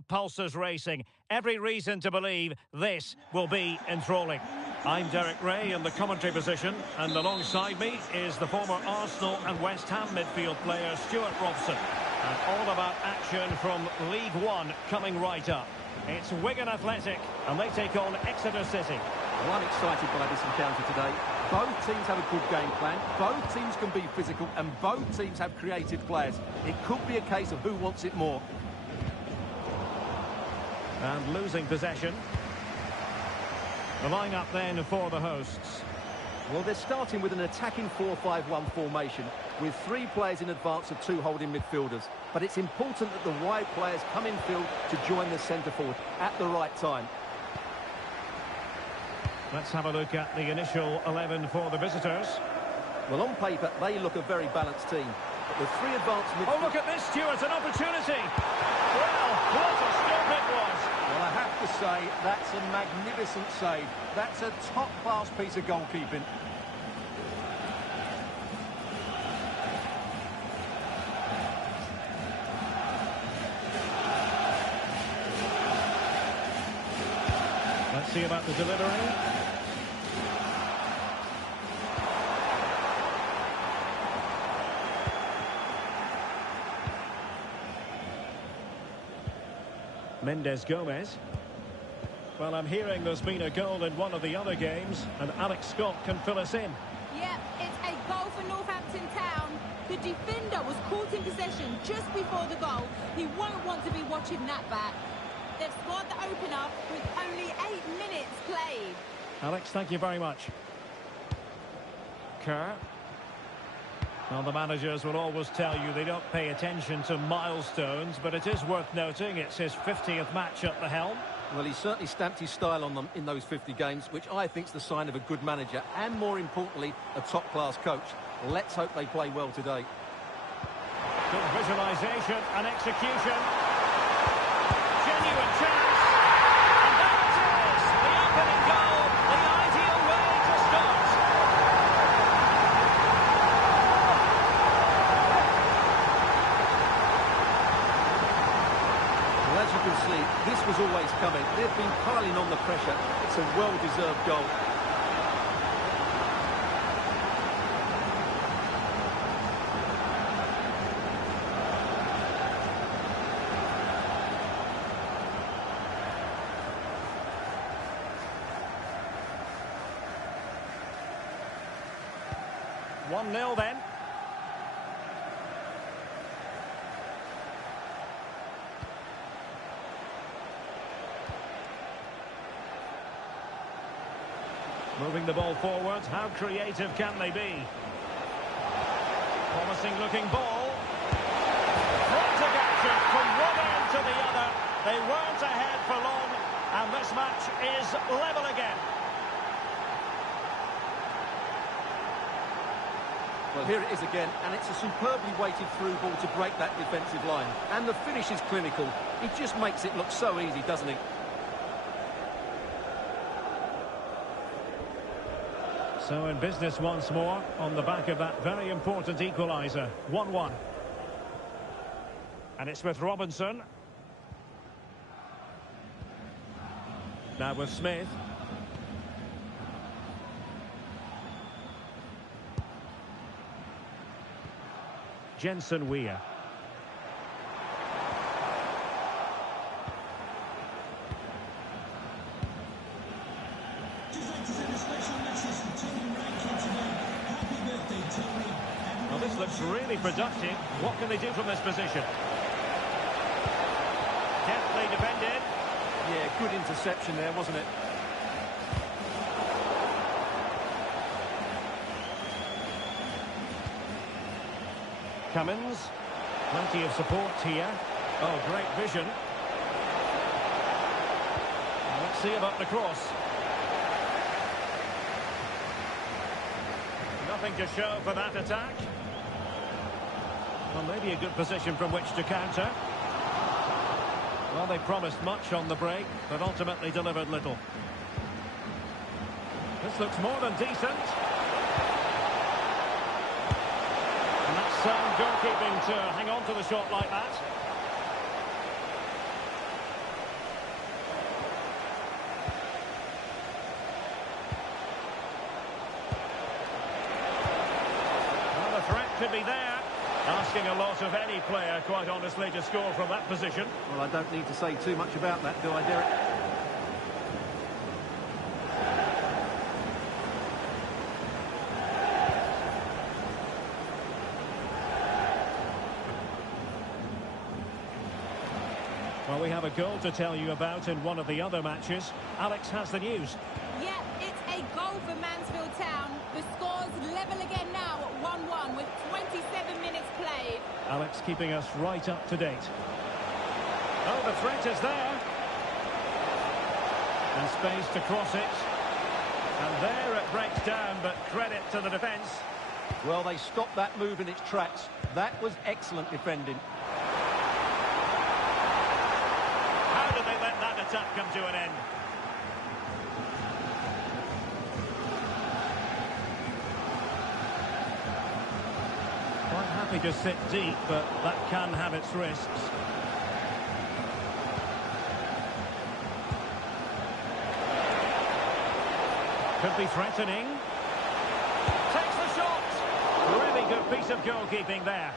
Pulses racing. Every reason to believe this will be enthralling. I'm Derek Ray in the commentary position, and alongside me is the former Arsenal and West Ham midfield player Stuart Robson. And all about action from League One coming right up. It's Wigan Athletic, and they take on Exeter City. Well, I'm excited by this encounter today. Both teams have a good game plan, both teams can be physical, and both teams have creative players. It could be a case of who wants it more. And losing possession. The line-up then for the hosts. Well, they're starting with an attacking 4-5-1 formation, with 3 players in advance of 2 holding midfielders. But it's important that the wide players come in field to join the centre-forward at the right time. Let's have a look at the initial 11 for the visitors. Well, on paper, they look a very balanced team. But the 3 advanced midfielders... Oh, look at this, Stuart, an opportunity! Well, what a stop it was! Well, I have to say, that's a magnificent save. That's a top-class piece of goalkeeping. Let's see about the delivery. Mendes Gomez. Well, I'm hearing there's been a goal in one of the other games, and Alex Scott can fill us in. Yeah, it's a goal for Northampton Town. The defender was caught in possession just before the goal. He won't want to be watching that back. They've scored the opener with only 8 minutes played. Alex, thank you very much. Kerr. Well, the managers will always tell you they don't pay attention to milestones, but it is worth noting it's his 50th match at the helm. Well, he certainly stamped his style on them in those 50 games, which I think is the sign of a good manager and, more importantly, a top-class coach. Let's hope they play well today. Good visualisation and execution. Genuine chance. And there it is! The opening goal. The ideal way to start. Well, as you can see, this was always coming. They've been piling on the pressure. It's a well-deserved goal. One 1-0 then. Moving the ball forward, how creative can they be? Promising looking ball. Frantic action from one end to the other. They weren't ahead for long, and this match is level again. Well, here it is again, and it's a superbly weighted through ball to break that defensive line. And the finish is clinical. He just makes it look so easy, doesn't he? So in business once more, on the back of that very important equaliser. 1-1. And it's with Robinson. Now with Smith. Jensen Weir. Well, this looks really productive. What can they do from this position? Deftly defended. Yeah, good interception there, wasn't it? Cummins, plenty of support here. Oh, great vision. Let's see about the cross. Nothing to show for that attack. Well, maybe a good position from which to counter. Well, they promised much on the break, but ultimately delivered little. This looks more than decent. Sound goalkeeping to hang on to the shot like that. to be there. Asking a lot of any player, quite honestly, to score from that position. Well, I don't need to say too much about that, do I, Derek? Well, we have a goal to tell you about in one of the other matches. Alex has the news. Yeah, it's a goal for Mansfield Town. The score's level again now at 1-1 with 27 minutes played. Alex keeping us right up to date. Oh, the threat is there. And space to cross it. And there it breaks down, but credit to the defence. Well, they stopped that move in its tracks. That was excellent defending. How did they let that attack come to an end? Quite happy to sit deep, but that can have its risks. Could be threatening. Takes the shot. Really good piece of goalkeeping there.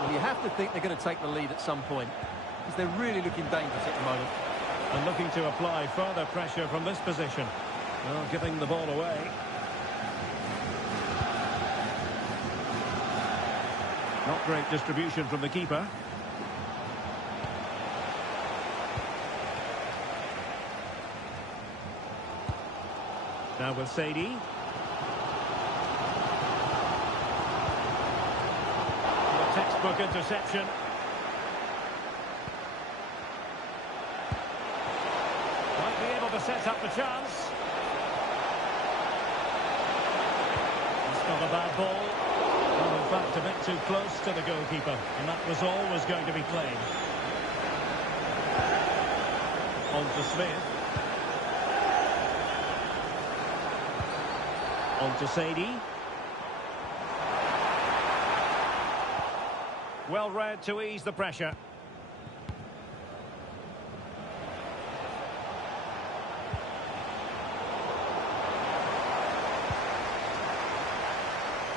Well, you have to think they're going to take the lead at some point, because they're really looking dangerous at the moment. And looking to apply further pressure from this position. Well, giving the ball away. Not great distribution from the keeper. Now with Sadie. The textbook interception. Might be able to set up the chance. He's got a bad ball. Well, in fact, a bit too close to the goalkeeper. And that was always going to be played. On to Smith. On to Sadie. Well read to ease the pressure.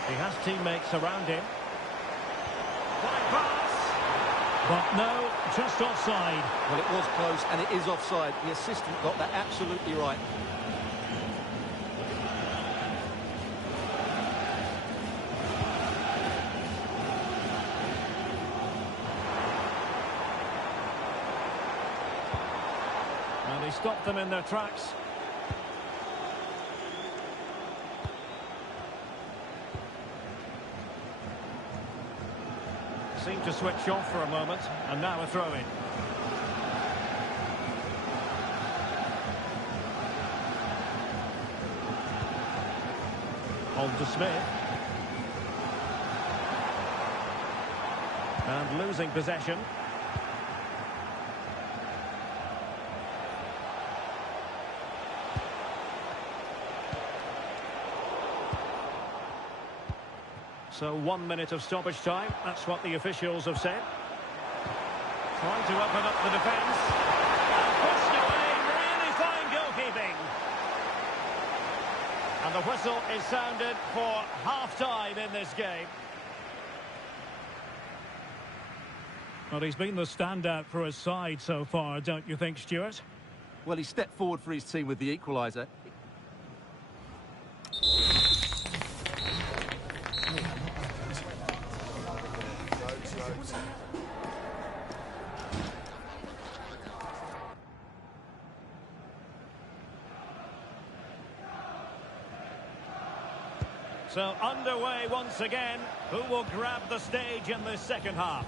He has teammates around him. Flying pass. But no, just offside. Well, it was close, and it is offside. The assistant got that absolutely right. And he stopped them in their tracks. Seemed to switch off for a moment, and now a throw-in. On to Smith. And losing possession. So 1 minute of stoppage time. That's what the officials have said. Trying to open up the defence. And pushed away. Really fine goalkeeping. And the whistle is sounded for half-time in this game. Well, he's been the standout for his side so far, don't you think, Stuart? Well, he stepped forward for his team with the equaliser. So underway once again. Who will grab the stage in the second half?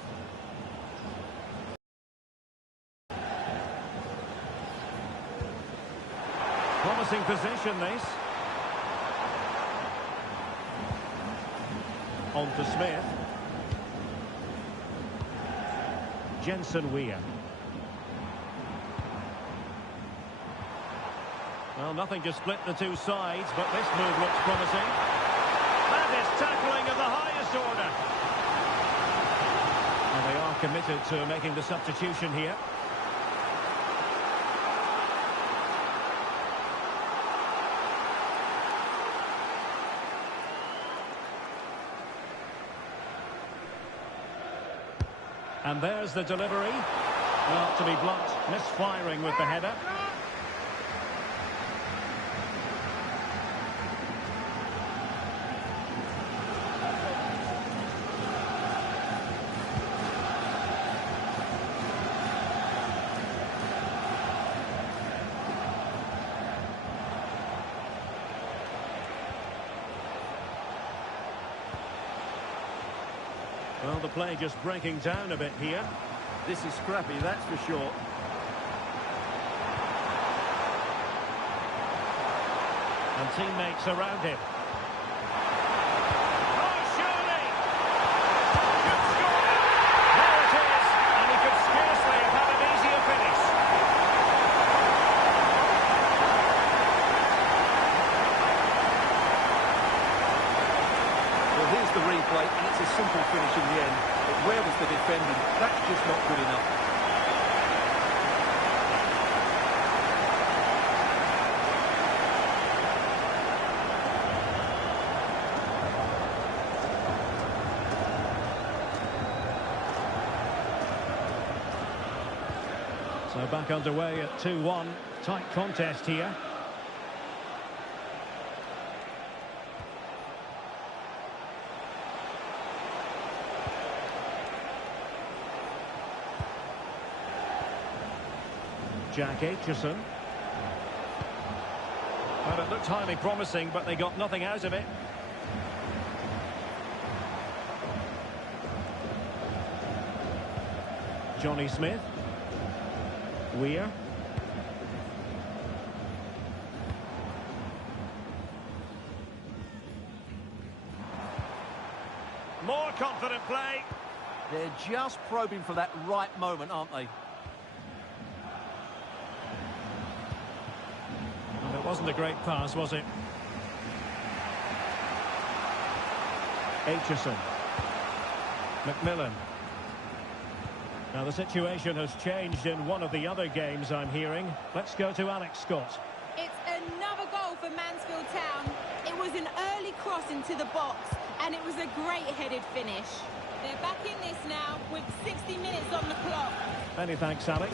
Promising position, this. On to Smith. Jensen Weir. Well, nothing to split the two sides, but this move looks promising. That is tackling of the highest order. And they are committed to making the substitution here. And there's the delivery. Well, to be blunt, misfiring with the header. Well, the play just breaking down a bit here. This is scrappy, that's for sure. And teammates around him. Oh, surely! Good score! There it is! And he could scarcely have had an easier finish. Well, here's the replay, and it's a simple finish in the end. But where was the defending? That's just not good enough. So back underway at 2-1. Tight contest here. Jack Aitchison. Well, it looked highly promising, but they got nothing out of it. Johnny Smith. Weir. More confident play. They're just probing for that right moment, aren't they? Well, it wasn't a great pass, was it? Aitchison. McMillan. Now the situation has changed in one of the other games I'm hearing. Let's go to Alex Scott. It's another goal for Mansfield Town. It was an early cross into the box, and it was a great headed finish. They're back in this now with 60 minutes on the clock. Many thanks, Alex.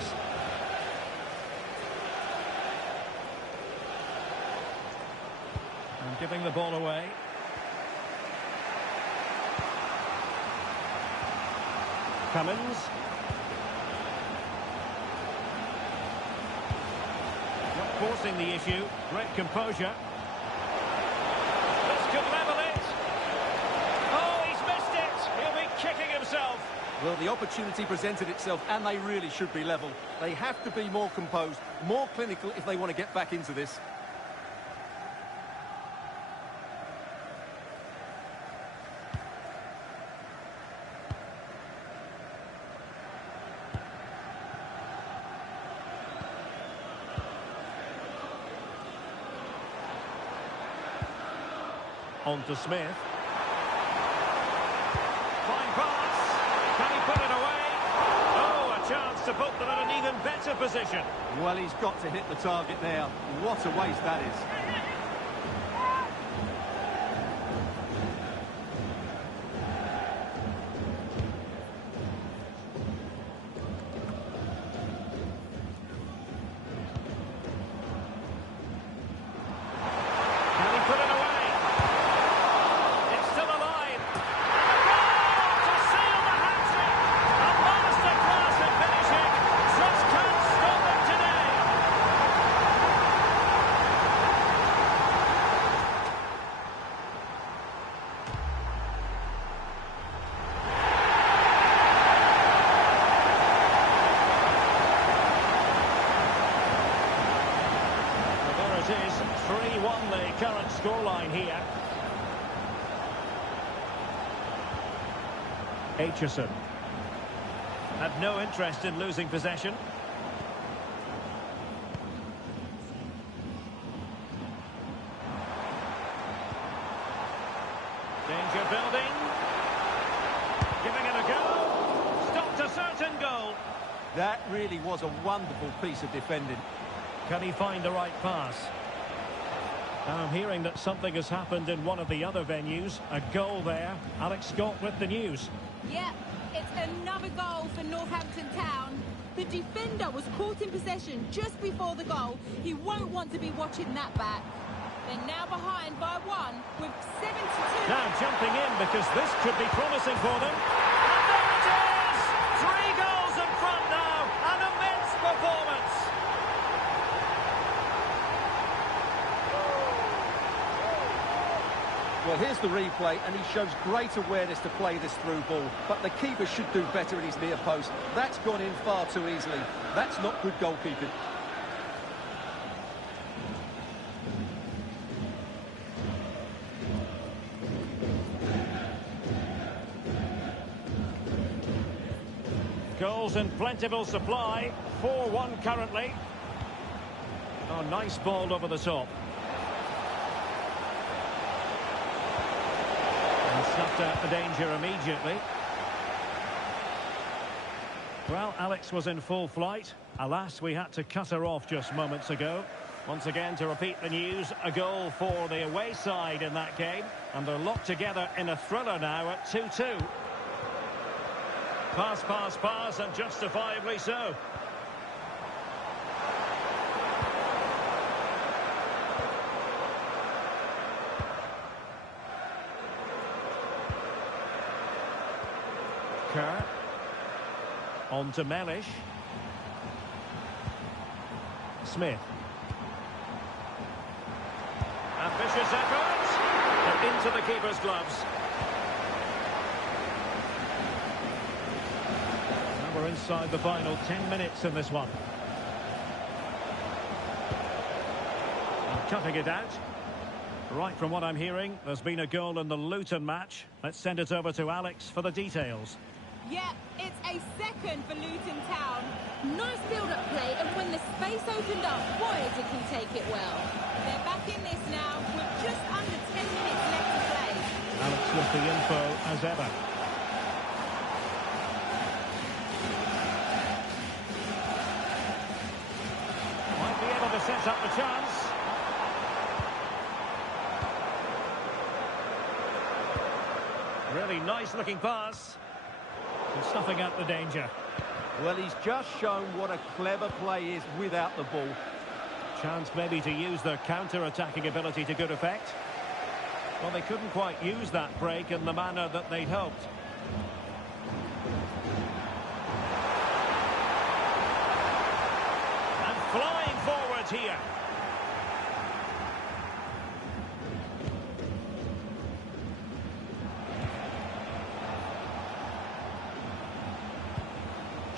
And giving the ball away. Cummins. Not forcing the issue. Great composure. This could level it. Oh, he's missed it. He'll be kicking himself. Well, the opportunity presented itself, and they really should be level. They have to be more composed, more clinical if they want to get back into this. On to Smith. Fine pass. Can he put it away? Oh, a chance to put them in an even better position. Well, he's got to hit the target there. What a waste that is. Can he put it away? It's still alive. And a goal to seal the hat-trick. A masterclass in finishing. Just can't stop it today. Well, there it is. 3-1 the current scoreline here. Aitchison had no interest in losing possession. Danger building. Giving it a go. Stopped a certain goal. That really was a wonderful piece of defending. Can he find the right pass? Now I'm hearing that something has happened in one of the other venues. A goal there. Alex Scott with the news. Yeah, It's another goal for Northampton Town. The defender was caught in possession just before the goal. He won't want to be watching that back. They're now behind by 1 with 72. Now jumping in because this could be promising for them. And there it is! 3 goals in front now. An immense performance. Well, here's the replay, and he shows great awareness to play this through ball. But the keeper should do better in his near post. That's gone in far too easily. That's not good goalkeeping. Goals in plentiful supply. 4-1 currently. Oh, nice ball over the top. And snuffed out the danger immediately. Well, Alex was in full flight. Alas, we had to cut her off just moments ago. Once again, to repeat the news, a goal for the away side in that game. And they're locked together in a thriller now at 2-2. Pass, pass, pass, and justifiably so. Kerr. On to Mellish. Smith. Ambitious effort. And into the keeper's gloves. Now we're inside the final 10 minutes in this one. And cutting it out. Right from what I'm hearing, there's been a goal in the Luton match. Let's send it over to Alex for the details. Yeah, it's a second for Luton Town. Nice build-up play, and when the space opened up, boy, did he take it well. They're back in this now with just under 10 minutes left to play. Alex with the info as ever. Might be able to set up the chance. Really nice-looking pass. And snuffing out the danger. Well, he's just shown what a clever play is without the ball. Chance maybe to use their counter-attacking ability to good effect. Well, they couldn't quite use that break in the manner that they'd hoped. And flying forward here.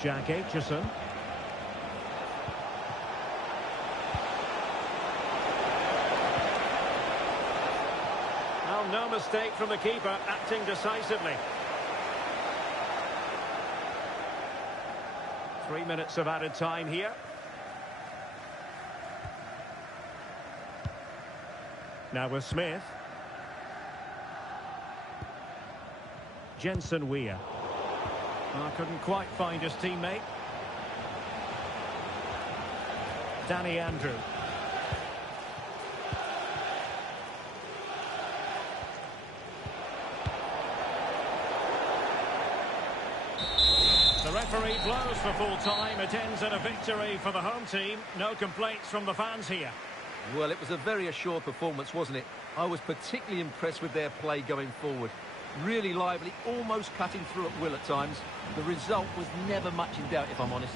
Jack Aitchison. Well, no mistake from the keeper, acting decisively. 3 minutes of added time here. Now with Smith. Jensen Weir. Couldn't quite find his teammate. Danny Andrew. The referee blows for full time. It ends in a victory for the home team. No complaints from the fans here. Well, it was a very assured performance, wasn't it? I was particularly impressed with their play going forward. Really lively, almost cutting through at will at times. The result was never much in doubt, if I'm honest.